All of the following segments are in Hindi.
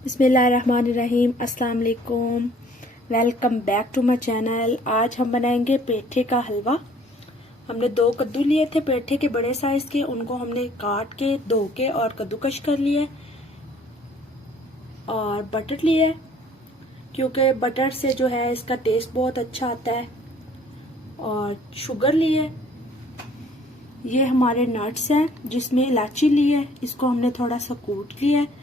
बिस्मिल्लाहिर्रहमानिर्रहीम, अस्सलाम वालेकुम। Welcome back to my channel. आज हम बनाएंगे पेठे का हलवा। हमने 2 कद्दू लिए थे पेठे के बड़े साइज के, उनको हमने काट के धो के और कद्दूकश कर लिया और बटर लिया है क्योंकि बटर से जो है इसका टेस्ट बहुत अच्छा आता है। और शुगर ली है, ये हमारे नट्स हैं जिसमें इलायची ली है, इसको हमने थोड़ा सा कूट लिया है।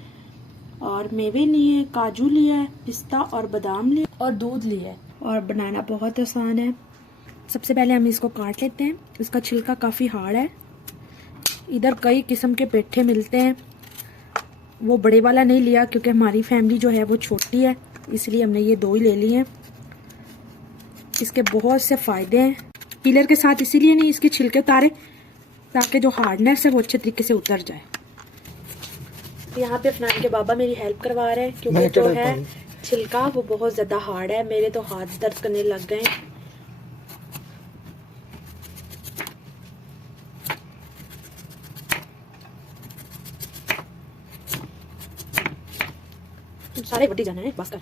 और मेवे लिए, काजू लिया है, पिस्ता और बादाम लिए और दूध लिया है। और बनाना बहुत आसान है। सबसे पहले हम इसको काट लेते हैं। इसका छिलका काफ़ी हार्ड है। इधर कई किस्म के पेठे मिलते हैं, वो बड़े वाला नहीं लिया क्योंकि हमारी फैमिली जो है वो छोटी है, इसलिए हमने ये 2 ही ले लिए हैं। इसके बहुत से फ़ायदे हैं। पीलर के साथ इसीलिए नहीं इसके छिलके उतारे ताकि जो हार्डनेस है वो अच्छे तरीके से उतर जाए। यहाँ पे अफनान के बाबा मेरी हेल्प करवा रहे हैं क्योंकि जो है छिलका वो बहुत ज़्यादा हार्ड है। मेरे तो हाथ दर्द करने लग गए। सारे बटी जाना है बस कर।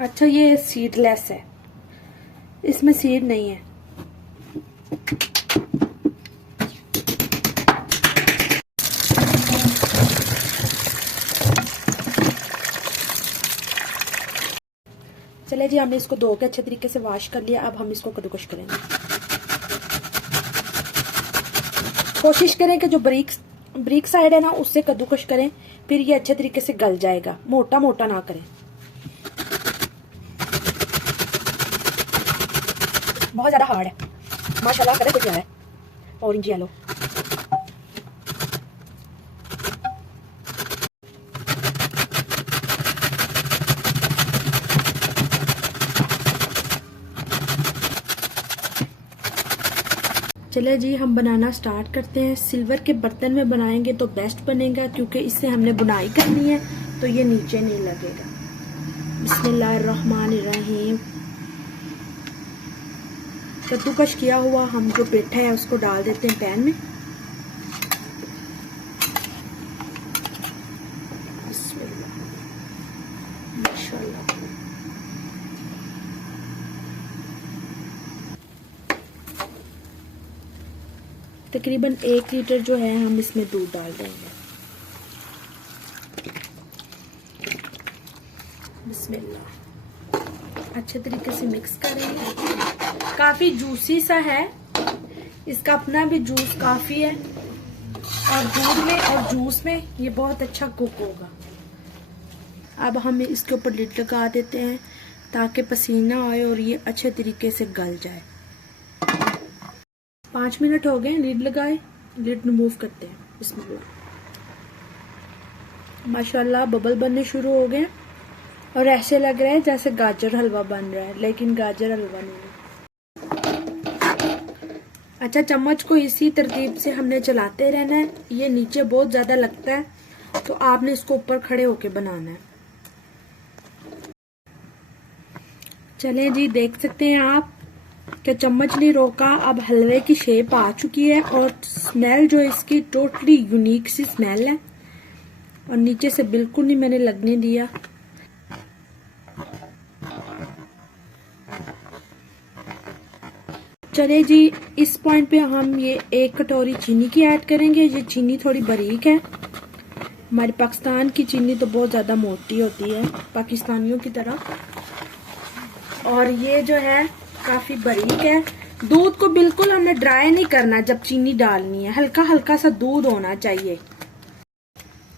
अच्छा, ये सीडलेस है, इसमें सीड नहीं है। चले जी, हमने इसको धो के अच्छे तरीके से वॉश कर लिया। अब हम इसको कद्दूकश करेंगे। कोशिश करें कि जो ब्रीक साइड है ना उससे कद्दूकश करें, फिर ये अच्छे तरीके से गल जाएगा। मोटा मोटा ना करें। बहुत ज्यादा हार्ड है, माशाल्लाह करे कुछ है। ऑरेंज येलो चले जी, हम बनाना स्टार्ट करते हैं। सिल्वर के बर्तन में बनाएंगे तो बेस्ट बनेगा क्योंकि इससे हमने बुनाई करनी है तो ये नीचे नहीं लगेगा। बिस्मिल्लाहिर्रहमानिर्रहीम। कद्दूकश किया हुआ हम जो पेठा है उसको डाल देते हैं पैन में। बिस्मिल्लाह, माशाल्लाह। तकरीबन 1 लीटर जो है हम इसमें दूध डाल देंगे। बिस्मिल्लाह, अच्छे तरीके से मिक्स करेंगे। काफी जूसी सा है, इसका अपना भी जूस काफी है और दूध में और जूस में ये बहुत अच्छा कुक होगा। अब हम इसके ऊपर लिड लगा देते हैं ताकि पसीना आए और ये अच्छे तरीके से गल जाए। 5 मिनट हो गए लिड लगाए, लिड रिमूव करते हैं। बिस्मिल्लाह, माशाल्लाह बबल बनने शुरू हो गए और ऐसे लग रहा है जैसे गाजर हलवा बन रहा है, लेकिन गाजर हलवा नहीं है। अच्छा, चम्मच को इसी तरतीब से हमने चलाते रहना है। ये नीचे बहुत ज्यादा लगता है तो आपने इसको ऊपर खड़े होके बनाना है। चलें जी, देख सकते हैं आप कि चम्मच नहीं रोका। अब हलवे की शेप आ चुकी है और स्मेल जो इसकी टोटली यूनिक सी स्मेल है और नीचे से बिल्कुल नहीं मैंने लगने दिया। चले जी, इस पॉइंट पे हम ये 1 कटोरी चीनी की ऐड करेंगे। ये चीनी थोड़ी बारीक है। हमारे पाकिस्तान की चीनी तो बहुत ज्यादा मोटी होती है पाकिस्तानियों की तरह, और ये जो है काफी बारीक है। दूध को बिल्कुल हमने ड्राई नहीं करना जब चीनी डालनी है, हल्का हल्का सा दूध होना चाहिए।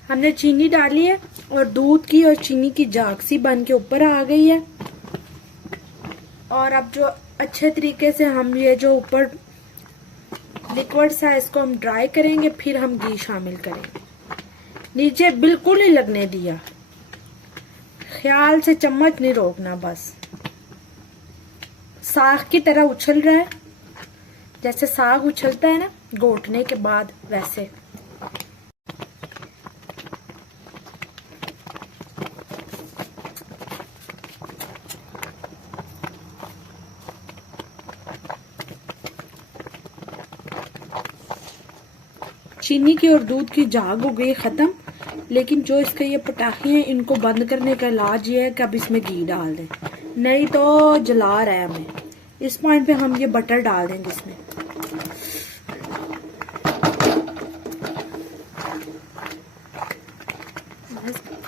हमने चीनी डाली है और दूध की और चीनी की झाग सी बन के ऊपर आ गई है। और अब जो अच्छे तरीके से हम ये जो ऊपर लिक्विड सा इसको हम ड्राई करेंगे, फिर हम घी शामिल करेंगे। नीचे बिल्कुल नहीं लगने दिया, ख्याल से चम्मच नहीं रोकना, बस साग की तरह उछल रहा है, जैसे साग उछलता है ना घोटने के बाद, वैसे। चीनी की और दूध की झाग हो गई खत्म, लेकिन जो इसके ये पटाखे हैं इनको बंद करने का इलाज ये है कि अब इसमें घी डाल दें, नहीं तो जला रहा है हमें। इस पॉइंट पे हम ये बटर डाल देंगे इसमें।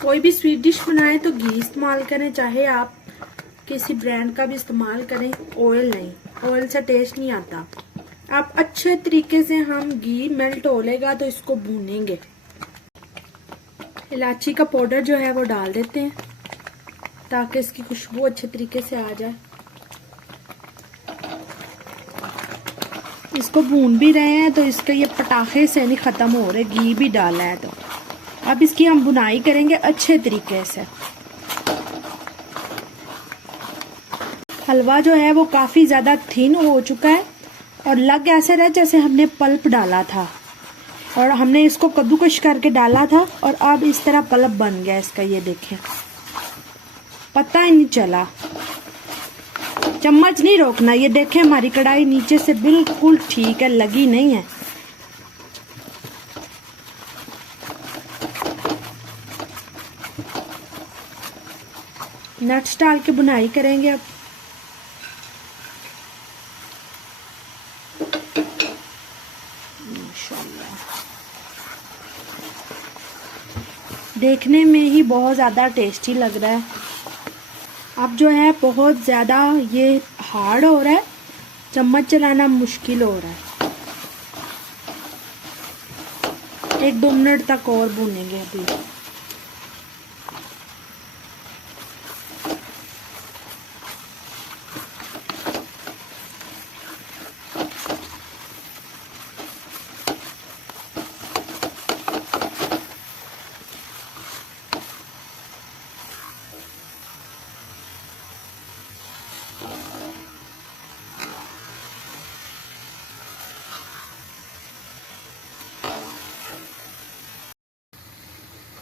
कोई भी स्वीट डिश बनाए तो घी इस्तेमाल करें, चाहे आप किसी ब्रांड का भी इस्तेमाल करें, ऑयल नहीं, ऑयल से टेस्ट नहीं आता। आप अच्छे तरीके से हम घी मेल्ट हो लेगा तो इसको भूनेंगे। इलायची का पाउडर जो है वो डाल देते हैं ताकि इसकी खुशबू अच्छे तरीके से आ जाए। इसको भून भी रहे हैं तो इसके ये पटाखे से नहीं खत्म हो रहे, घी भी डाला है। तो अब इसकी हम बुनाई करेंगे अच्छे तरीके से। हलवा जो है वो काफी ज्यादा थिन हो चुका है और लग ऐसे रहा जैसे हमने पल्प डाला था और हमने इसको कद्दूकश करके डाला था और अब इस तरह पल्प बन गया इसका। ये देखें, पता ही नहीं चला। चम्मच नहीं रोकना। ये देखें हमारी कढ़ाई नीचे से बिल्कुल ठीक है, लगी नहीं है। नट्स डाल के बुनाई करेंगे अब। देखने में ही बहुत ज़्यादा टेस्टी लग रहा है। अब जो है बहुत ज़्यादा ये हार्ड हो रहा है, चम्मच चलाना मुश्किल हो रहा है। 1-2 मिनट तक और भूनेंगे अभी।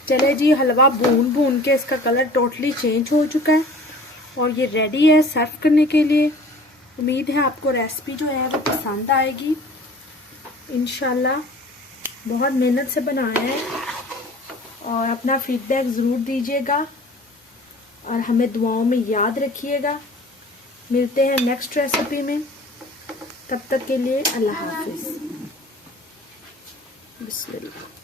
चले जी, हलवा भून भून के इसका कलर टोटली चेंज हो चुका है और ये रेडी है सर्व करने के लिए। उम्मीद है आपको रेसिपी जो है वो पसंद आएगी इंशाल्लाह। बहुत मेहनत से बनाया है और अपना फीडबैक ज़रूर दीजिएगा और हमें दुआओं में याद रखिएगा। मिलते हैं नेक्स्ट रेसिपी में, तब तक के लिए अल्लाह हाफिज़। बिस्मिल्लाह।